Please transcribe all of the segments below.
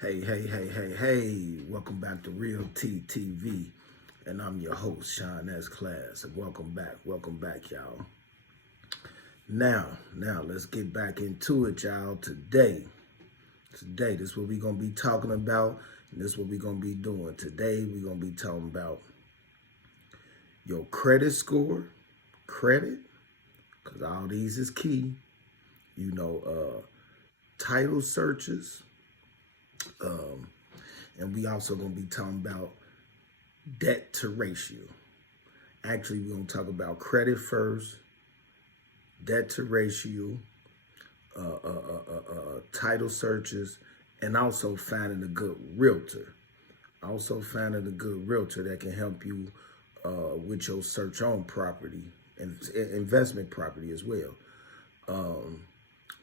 Hey. Welcome back to Real T TV. And I'm your host, Sean S. Class. And welcome back, y'all. Now, let's get back into it, y'all. Today, this is what we're going to be talking about. And this is what we're going to be doing. Today, we're going to be talking about your credit score, credit, because all these is key. Title searches. And we also going to be talking about debt to ratio. Actually, we're going to talk about credit first, debt to ratio, title searches, and also finding a good realtor. That can help you with your search on property and investment property as well.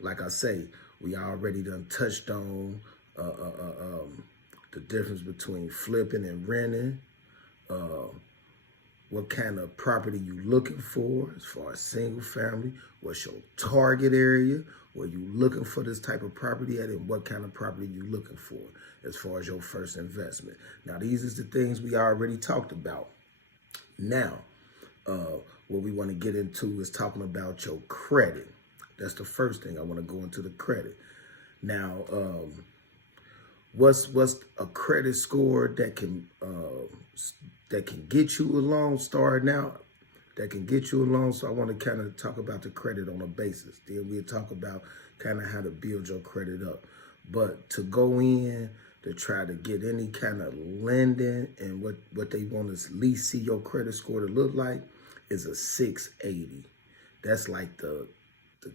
Like I say, we already done touched on the difference between flipping and renting, what kind of property you looking for as far as single family, what's your target area, where you looking for this type of property at, and what kind of property you looking for as far as your first investment. Now, these is the things we already talked about. Now, what we want to get into is talking about your credit. That's the first thing I want to go into, the credit. Now, what's a credit score that can get you a loan starting out, that can get you a loan? So I want to kind of talk about the credit on a basis. Then we'll talk about kind of how to build your credit up. But to go in to try to get any kind of lending, and what they want to at least see your credit score to look like is a 680. That's like the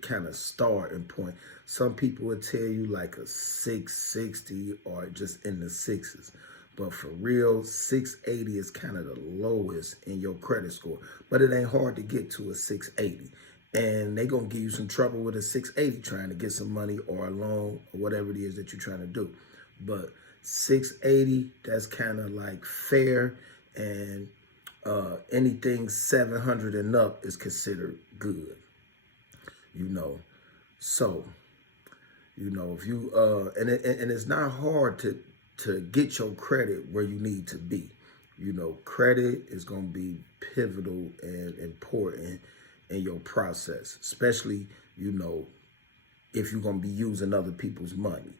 kind of starting point. Some people would tell you like a 660 or just in the sixes. But for real, 680 is kind of the lowest in your credit score. But it ain't hard to get to a 680. And they going to give you some trouble with a 680 trying to get some money or a loan or whatever it is that you're trying to do. But 680, that's kind of like fair. And anything 700 and up is considered good. So, if you, and it's not hard to get your credit where you need to be. Credit is going to be pivotal and important in your process, especially, if you're going to be using other people's money.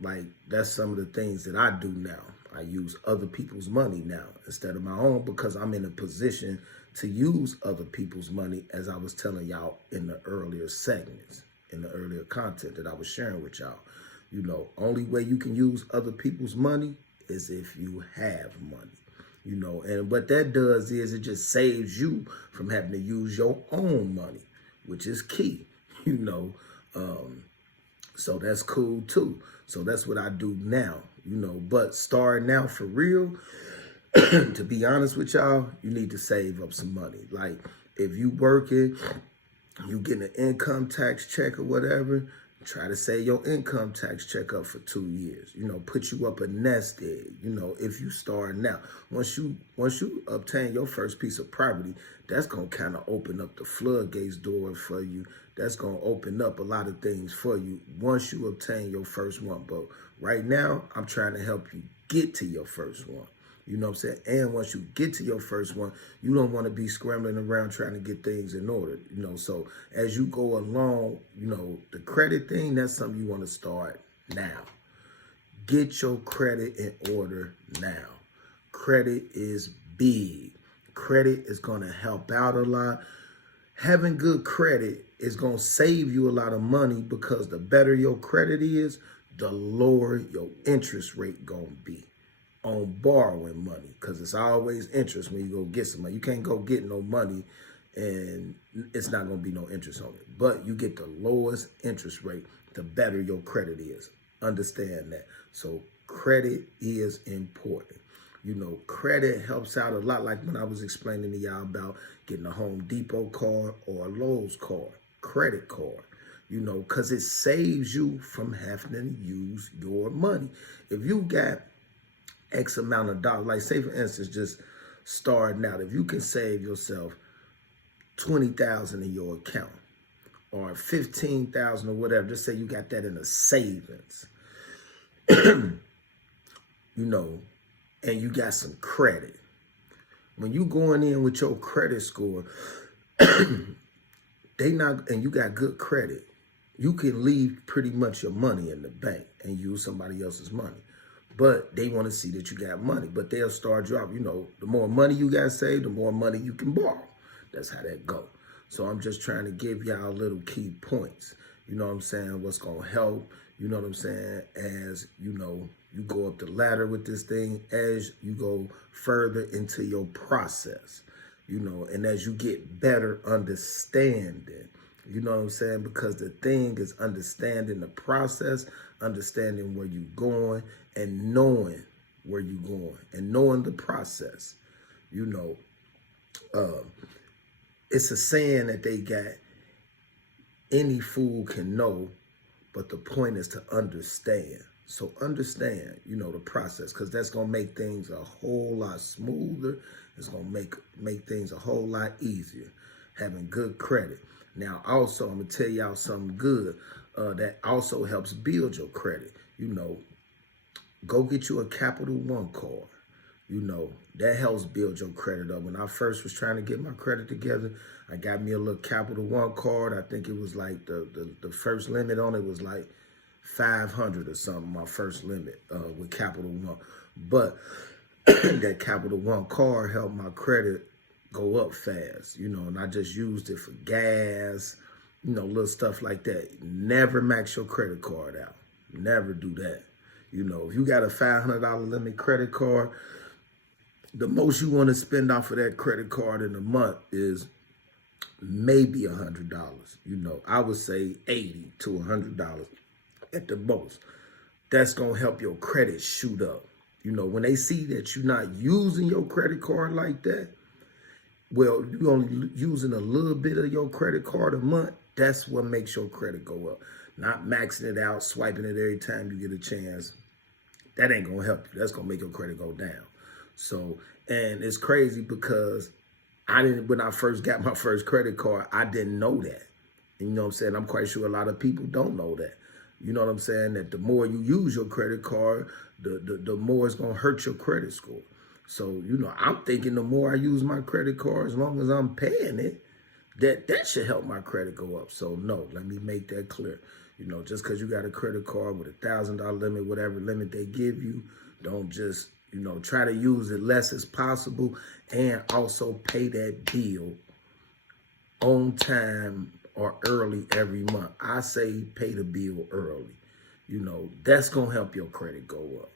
Like that's some of the things that I do now. I use other people's money now instead of my own, because I'm in a position to use other people's money, as I was telling y'all in the earlier segments, in the earlier content that I was sharing with y'all. Only way you can use other people's money is if you have money. And what that does is it just saves you from having to use your own money, which is key, so that's cool too. So that's what I do now, but starting out for real, to be honest with y'all, you need to save up some money. Like if you working, you getting an income tax check or whatever, try to save your income tax check up for 2 years. Put you up a nest egg, if you start now. Once you obtain your first piece of property, that's going to kind of open up the floodgates door for you. That's going to open up a lot of things for you once you obtain your first one. But right now, I'm trying to help you get to your first one. You know what I'm saying? And once you get to your first one, you don't want to be scrambling around trying to get things in order. So as you go along, the credit thing, that's something you want to start now. Get your credit in order now. Credit is big. Credit is going to help out a lot. Having good credit is going to save you a lot of money, because the better your credit is, the lower your interest rate going to be on borrowing money, because it's always interest when you go get some money. You can't go get no money and it's not going to be no interest on it. But you get the lowest interest rate, the better your credit is. Understand that. So credit is important. Credit helps out a lot, like when I was explaining to y'all about getting a Home Depot card or a Lowe's card, credit card. Because it saves you from having to use your money. If you got X amount of dollars, like say for instance, just starting out, if you can save yourself $20,000 in your account or $15,000 or whatever, just say you got that in a savings, you know, and you got some credit. When you going in with your credit score, and you got good credit, you can leave pretty much your money in the bank and use somebody else's money. But they want to see that you got money. But they'll start you off, the more money you got saved, the more money you can borrow. That's how that go. So I'm just trying to give y'all little key points. You know what I'm saying? What's going to help, you know what I'm saying, as, you go up the ladder with this thing, as you go further into your process, and as you get better understanding, you know what I'm saying? Because the thing is understanding the process, understanding where you're going, and knowing where you're going, and knowing the process. It's a saying that they got, any fool can know, but the point is to understand. So understand, the process, because that's going to make things a whole lot smoother. It's going to make things a whole lot easier, having good credit. Now, also, I'm going to tell y'all something good that also helps build your credit. Go get you a Capital One card. That helps build your credit up. When I first was trying to get my credit together, I got me a little Capital One card. I think it was like the first limit on it was like 500 or something, my first limit with Capital One. But that Capital One card helped my credit go up fast, and I just used it for gas, little stuff like that. Never max your credit card out. Never do that. If you got a $500 limit credit card, the most you want to spend off of that credit card in a month is maybe $100. I would say $80 to $100 at the most. That's going to help your credit shoot up. When they see that you're not using your credit card like that, well, you're only using a little bit of your credit card a month, that's what makes your credit go up. Not maxing it out, swiping it every time you get a chance. That ain't going to help you. That's going to make your credit go down. So, and it's crazy because when I first got my first credit card, I didn't know that. You know what I'm saying? I'm quite sure a lot of people don't know that. You know what I'm saying? That the more you use your credit card, the more it's going to hurt your credit score. So, I'm thinking the more I use my credit card, as long as I'm paying it, that should help my credit go up. So, no, let me make that clear. Just because you got a credit card with $1,000 limit, whatever limit they give you, don't just, try to use it less as possible, and also pay that bill on time or early every month. I say pay the bill early. That's going to help your credit go up.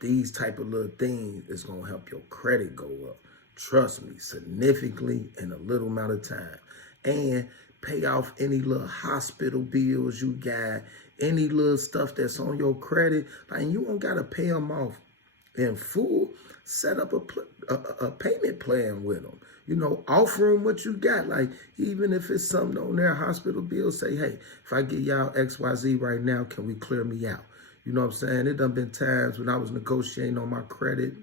These type of little things is going to help your credit go up. Trust me, significantly in a little amount of time. And pay off any little hospital bills you got, any little stuff that's on your credit. Like, you don't got to pay them off in full. Set up a payment plan with them. Offer them what you got. Like, even if it's something on their hospital bill, say, hey, if I get y'all XYZ right now, can we clear me out? You know what I'm saying? It done been times when I was negotiating on my credit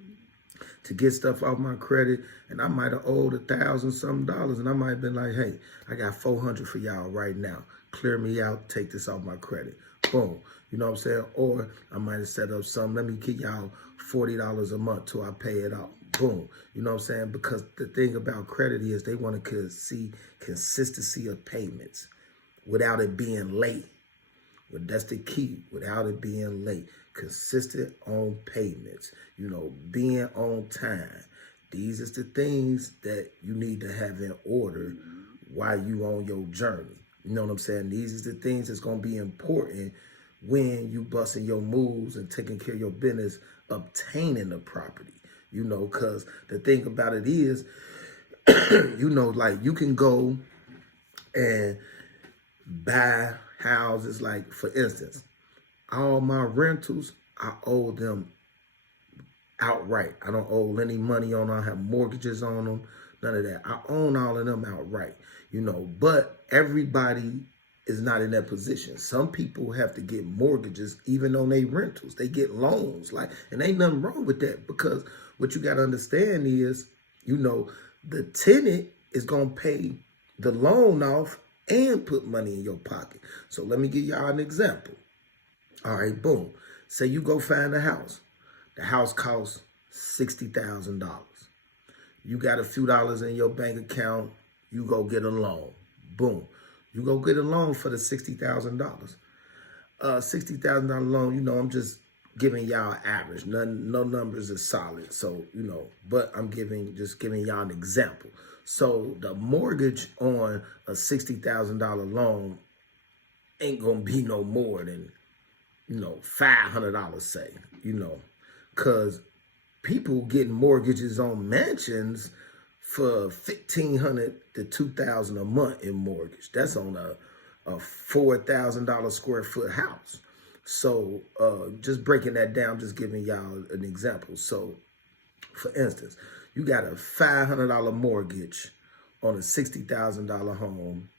to get stuff off my credit, and I might have owed $1,000 something, and I might have been like, hey, I got $400 for y'all right now. Clear me out, take this off my credit. Boom. You know what I'm saying? Or I might have set up something, let me get y'all $40 a month till I pay it off. Boom. You know what I'm saying? Because the thing about credit is they want to see consistency of payments without it being late. But that's the key, without it being late. Consistent on payments, being on time. These is the things that you need to have in order while you on your journey. You know what I'm saying? These is the things that's going to be important when you busting your moves and taking care of your business, obtaining the property. Because the thing about it is, like, you can go and buy houses. Like, for instance, all my rentals, I owe them outright. I don't owe any money on them. I have mortgages on them. None of that. I own all of them outright, but everybody is not in that position. Some people have to get mortgages even on their rentals. They get loans, and ain't nothing wrong with that, because what you got to understand is, the tenant is going to pay the loan off and put money in your pocket. So let me give y'all an example. All right, boom. Say you go find a house. The house costs $60,000. You got a few dollars in your bank account. You go get a loan. Boom. You go get a loan for the $60,000. $60,000 loan, I'm just giving y'all average. No numbers are solid. So, but I'm just giving y'all an example. So the mortgage on a $60,000 loan ain't gonna be no more than, $500, say, cause people getting mortgages on mansions for $1,500 to $2,000 a month in mortgage. That's on a $4,000 square foot house. So just breaking that down, just giving y'all an example. So for instance, you got a $500 mortgage on a $60,000 home,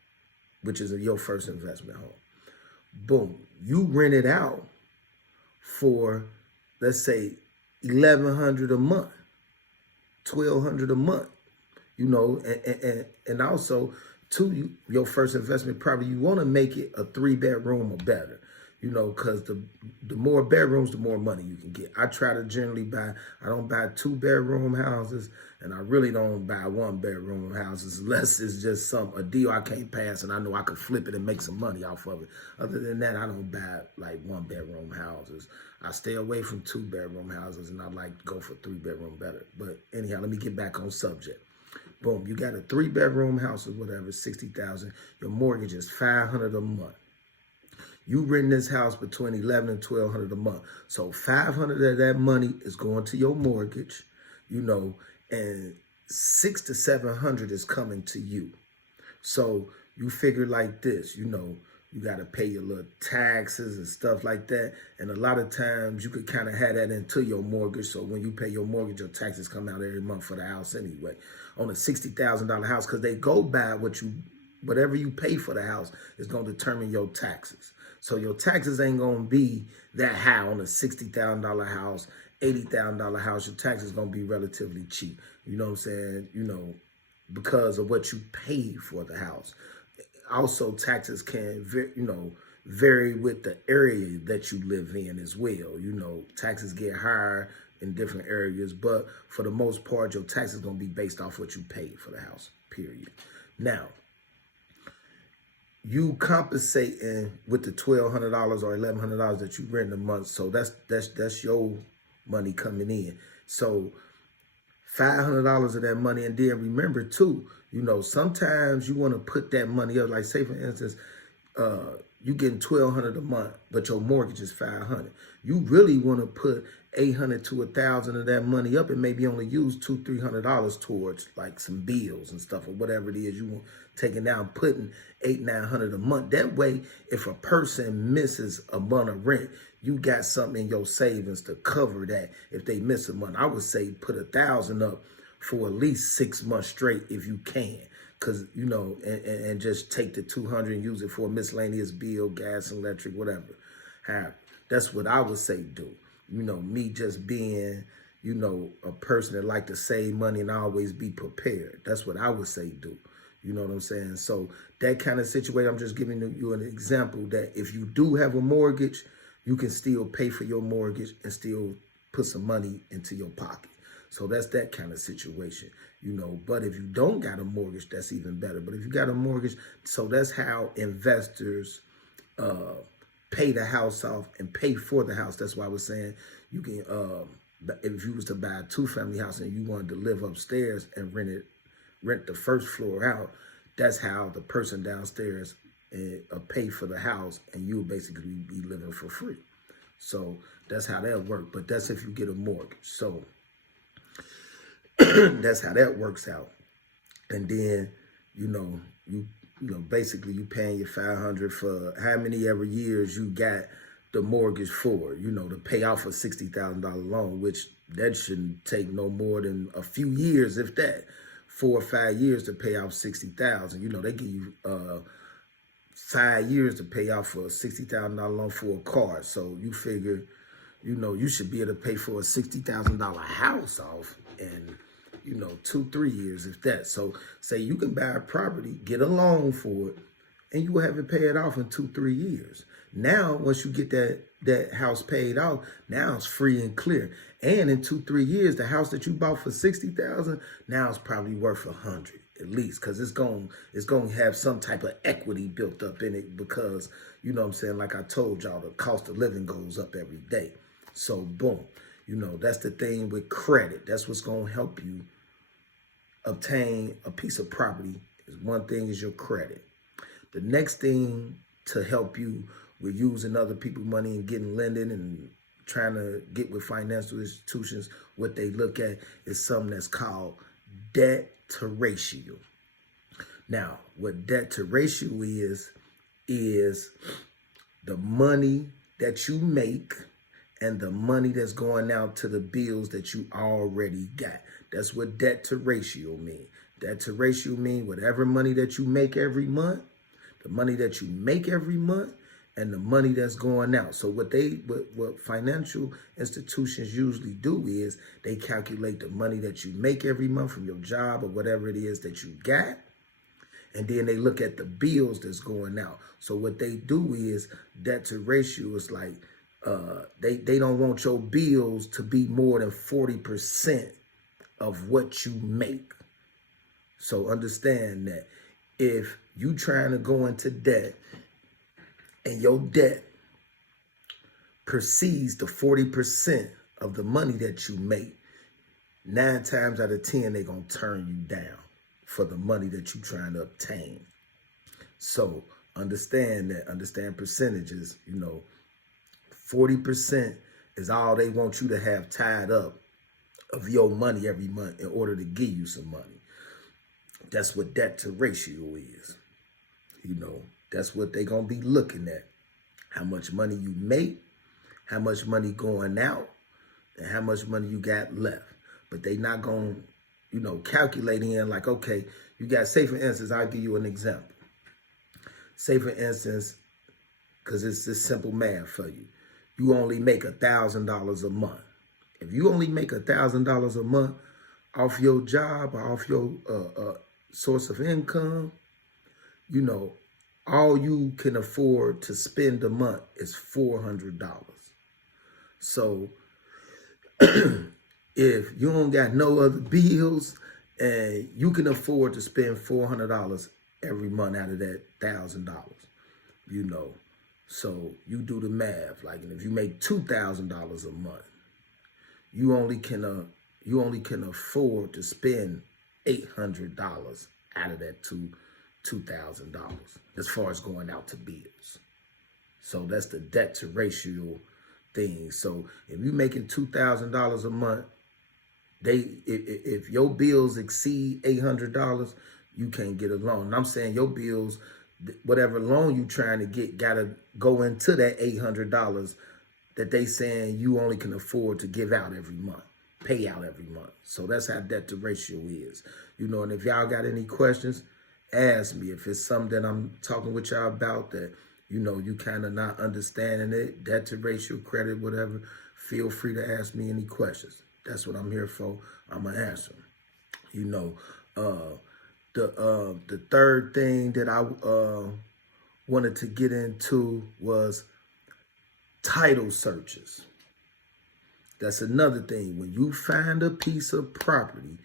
which is your first investment home. Boom, you rent it out for, let's say, $1,100 a month, $1,200 a month, and also too, your first investment property, you want to make it a 3-bedroom or better, because the more bedrooms, the more money you can get. I try to generally I don't buy 2-bedroom houses, and I really don't buy 1-bedroom houses unless it's just a deal I can't pass and I know I could flip it and make some money off of it. Other than that, I don't buy like 1-bedroom houses. I stay away from 2-bedroom houses, and I like to go for 3-bedroom better. But anyhow, let me get back on subject. Boom, you got a 3-bedroom house or whatever, $60,000. Your mortgage is $500 a month. You rent this house between $1,100 and $1,200 a month. So $500 of that money is going to your mortgage, and $600 to $700 is coming to you. So you figure like this, you got to pay your little taxes and stuff like that. And a lot of times you could kind of have that into your mortgage. So when you pay your mortgage, your taxes come out every month for the house anyway. On a $60,000 house, because they go by whatever you pay for the house is going to determine your taxes. So your taxes ain't going to be that high on a $60,000 house, $80,000 house. Your taxes going to be relatively cheap. You know what I'm saying? Because of what you pay for the house. Also, taxes can, vary with the area that you live in as well. Taxes get higher in different areas, but for the most part, your taxes going to be based off what you paid for the house, period. Now, you compensating with the $1,200 or $1,100 that you rent a month, so that's your money coming in. So $500 of that money, and then remember too, sometimes you want to put that money up. Like say for instance, you getting $1,200 a month, but your mortgage is $500. You really want to put $800 to $1,000 of that money up and maybe only use $200-$300 towards like some bills and stuff or whatever it is you want taking down, putting $800-$900 a month. That way, if a person misses a month of rent, you got something in your savings to cover that if they miss a month. I would say put $1,000 up for at least 6 months straight if you can. Because, and just take the $200 and use it for a miscellaneous bill, gas, electric, whatever. That's what I would say do. Me just being, a person that like to save money and always be prepared. That's what I would say do. You know what I'm saying? So that kind of situation, I'm just giving you an example that if you do have a mortgage, you can still pay for your mortgage and still put some money into your pocket. So that's that kind of situation, But if you don't got a mortgage, that's even better. But if you got a mortgage, so that's how investors pay the house off and pay for the house. That's why I was saying you can, if you was to buy a 2-family house and you wanted to live upstairs and rent the first floor out, that's how the person downstairs pay for the house and you'll basically be living for free. So that's how that works. But that's if you get a mortgage. So that's how that works out. And then, basically you paying your $500 for how many ever years you got the mortgage for, to pay off a $60,000 loan, which that shouldn't take no more than a few years, if that, 4 or 5 years to pay off $60,000. They give you 5 years to pay off for a $60,000 loan for a car. So you figure, you should be able to pay for a $60,000 house off in 2-3 years, if that. So say you can buy a property, get a loan for it, and you will have it paid off in 2-3 years. Now, once you get that house paid off, now it's free and clear. And in 2-3 years, the house that you bought for 60,000, now it's probably worth 100 at least, because it's going to have some type of equity built up in it, because you know what I'm saying, like I told y'all, the cost of living goes up every day. So boom, that's the thing with credit. That's what's going to help you obtain a piece of property. Is one thing is your credit. The next thing to help you with using other people's money and getting lending and trying to get with financial institutions, what they look at is something that's called debt to ratio. Now, what debt to ratio is the money that you make and the money that's going out to the bills that you already got. That's what debt to ratio mean. Debt to ratio mean whatever money that you make every month, the money that you make every month, and the money that's going out. So what financial institutions usually do is they calculate the money that you make every month from your job or whatever it is that you got, and then they look at the bills that's going out. So what they do is debt to ratio is like they don't want your bills to be more than 40% of what you make. So understand that if you trying to go into debt and your debt precedes the 40% of the money that you make, 9 times out of 10, they're going to turn you down for the money that you're trying to obtain. So understand percentages, 40% is all they want you to have tied up of your money every month in order to give you some money. That's what debt to ratio is. That's what they're going to be looking at. How much money you make, how much money going out, and how much money you got left. But they not going to, calculate in like, okay, you got, say for instance, I'll give you an example. Say for instance, because it's this simple math for you. You only make $1,000 a month. If you only make $1,000 a month off your job or off your source of income, all you can afford to spend a month is $400. So if you don't got no other bills and you can afford to spend $400 every month out of that $1,000, so you do the math. Like, and if you make $2,000 a month, you only can afford to spend $800 out of that $2,000 as far as going out to bills. So that's the debt to ratio thing. So if you're making $2,000 a month, if your bills exceed $800, you can't get a loan. And I'm saying your bills, whatever loan you trying to get, gotta go into that $800 that they saying you only can afford to give out every month, pay out every month. So that's how debt to ratio is. And if y'all got any questions, ask me. If it's something that I'm talking with y'all about that, you kind of not understanding it, debt to ratio, credit, whatever, feel free to ask me any questions. That's what I'm here for. I'm going to answer them. The third thing that I wanted to get into was title searches. That's another thing. When you find a piece of property,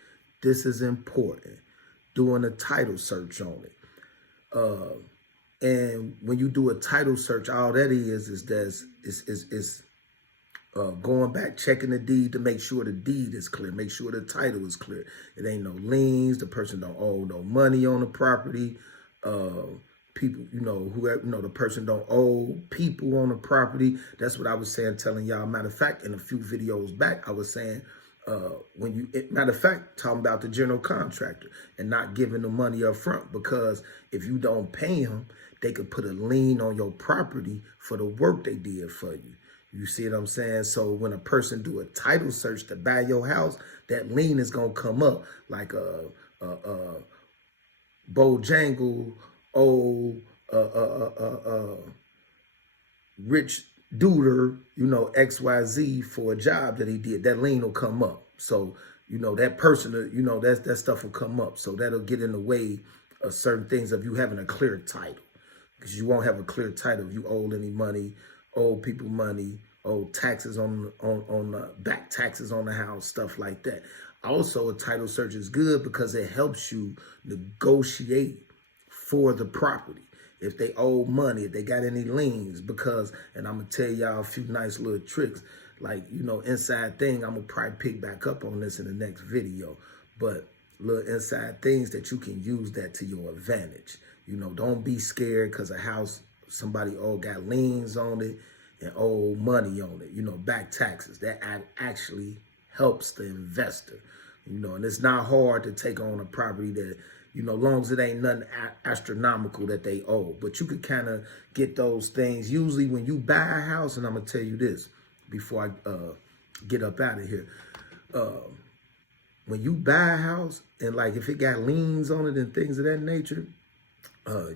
this is important. Doing a title search on it. And when you do a title search, all that is going back, checking the deed to make sure the deed is clear, make sure the title is clear. It ain't no liens, the person don't owe no money on the property. People, the person don't owe people on the property. That's what I was saying, telling y'all. Matter of fact, in a few videos back, I was saying, talking about the general contractor and not giving the money up front, because if you don't pay them, they could put a lien on your property for the work they did for you. You see what I'm saying? So when a person do a title search to buy your house, that lien is gonna come up like Bojangle, rich duder, XYZ for a job that he did. That lien will come up. So that person, that stuff will come up. So that'll get in the way of certain things of you having a clear title. because you won't have a clear title if you owe any money, owe people money, owe taxes on back taxes on the house, stuff like that. Also, a title search is good because it helps you negotiate for the property. If they owe money, if they got any liens, because, and I'm gonna tell y'all a few nice little tricks, like, you know, inside thing, I'm gonna probably pick back up on this in the next video, but little inside things that you can use that to your advantage. You know, don't be scared because a house, somebody got liens on it and owe money on it, you know, back taxes. That actually helps the investor, you know, and it's not hard to take on a property that, you know, long as it ain't nothing astronomical that they owe. But you could kind of get those things. Usually when you buy a house, and I'm going to tell you this before I get up out of here. When you buy a house, and like if it got liens on it and things of that nature,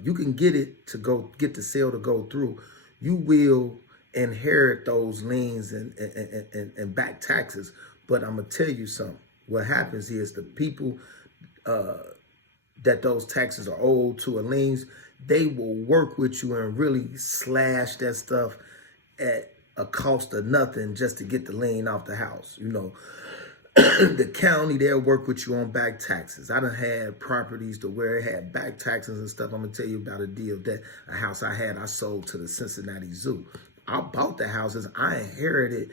you can get the sale to go through. You will inherit those liens and back taxes. But I'm going to tell you something. What happens is the people that those taxes are owed to or liens, they will work with you and really slash that stuff at a cost of nothing just to get the lien off the house. You know, the county, they'll work with you on back taxes. I done had properties to where it had back taxes and stuff. I'm gonna tell you about a deal that a house I sold to the Cincinnati Zoo. I bought the houses. I inherited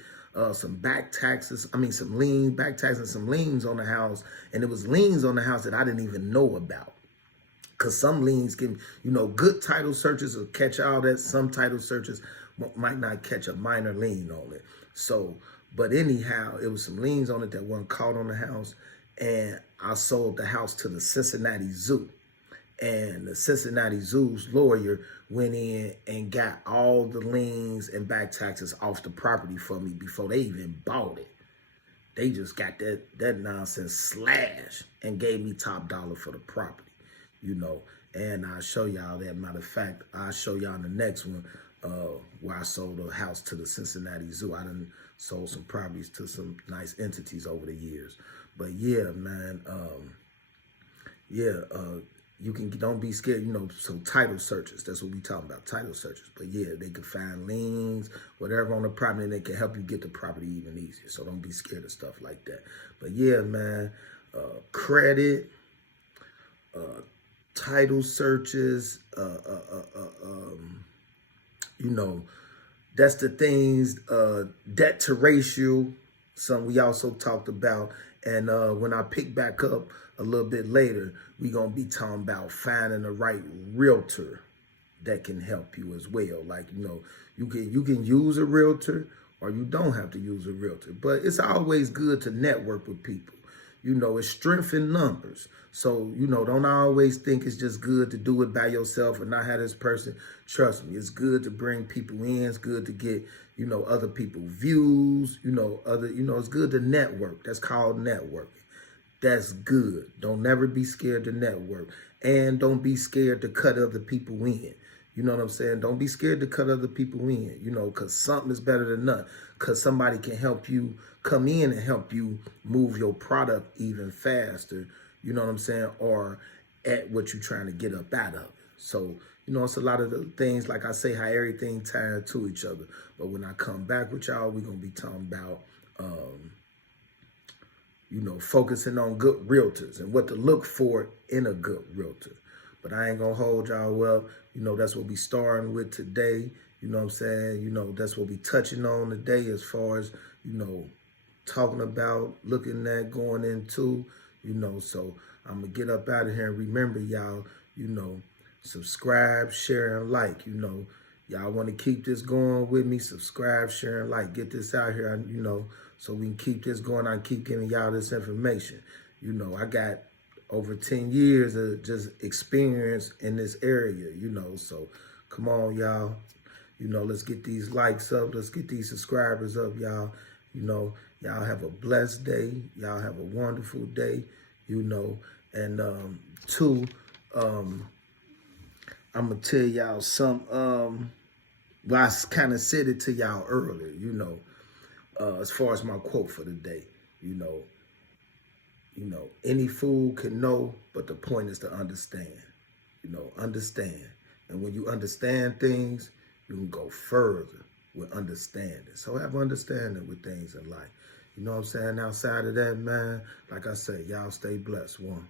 some back taxes. I mean, some back taxes and some liens on the house. And it was liens on the house that I didn't even know about. Because some liens can, you know, good title searches will catch all that. Some title searches might not catch a minor lien on it. So, but anyhow, it was some liens on it that weren't caught on the house. And I sold the house to the Cincinnati Zoo. And the Cincinnati Zoo's lawyer went in and got all the liens and back taxes off the property for me before they even bought it. They just got that nonsense slashed and gave me top dollar for the property, you know. And I'll show y'all that. Matter of fact, I'll show y'all in the next one where I sold a house to the Cincinnati Zoo. I done sold some properties to some nice entities over the years. But yeah, man, you can, don't be scared, you know, so title searches, that's what we talking about, title searches. But yeah, they can find liens, whatever on the property, and they can help you get the property even easier. So don't be scared of stuff like that. But yeah, man, credit, title searches, you know, that's the things, debt to ratio, something we also talked about. And when I pick back up a little bit later, we're going to be talking about finding the right realtor that can help you as well. Like, you know, you can use a realtor or you don't have to use a realtor. But it's always good to network with people. You know, it's strength in numbers. So, you know, don't always think it's just good to do it by yourself and not have this person. Trust me, it's good to bring people in. It's good to get, you know, other people's views, it's good to network. That's called networking. That's good. Don't never be scared to network. And don't be scared to cut other people in. You know what I'm saying? Don't be scared to cut other people in, you know, because something is better than none. Because somebody can help you come in and help you move your product even faster, you know what I'm saying? Or at what you're trying to get up out of it. So, you know, it's a lot of the things, like I say, how everything ties to each other. But when I come back with y'all, we're going to be talking about, you know, focusing on good realtors and what to look for in a good realtor. But I ain't going to hold y'all up. You know, that's what we starting with today. You know what I'm saying? You know, that's what we touching on today as far as, you know, talking about, looking at, going into, you know. So I'm going to get up out of here and remember y'all, you know, subscribe, share, and like, you know. Y'all want to keep this going with me, subscribe, share, and like. Get this out here, you know, so we can keep this going. I keep giving y'all this information. You know, I got over 10 years of just experience in this area, you know. So come on, y'all. You know, let's get these likes up. Let's get these subscribers up, y'all. You know, y'all have a blessed day. Y'all have a wonderful day, you know. And I'm going to tell y'all some, well, I kind of said it to y'all earlier, you know, as far as my quote for the day, you know, any fool can know, but the point is to understand, you know, understand. And when you understand things, you can go further with understanding. So have understanding with things in life. You know what I'm saying? Outside of that, man, like I say, y'all stay blessed. One.